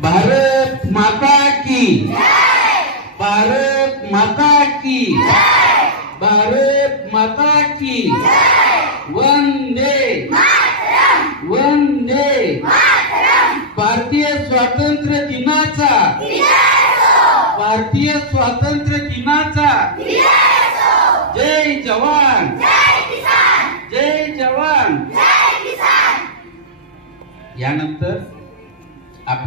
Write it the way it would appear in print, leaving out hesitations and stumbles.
भारत माता की, भारत माता की, भारत माता की, वंदे वंदे। भारतीय स्वातंत्र्य दिनाचा, भारतीय स्वातंत्र्य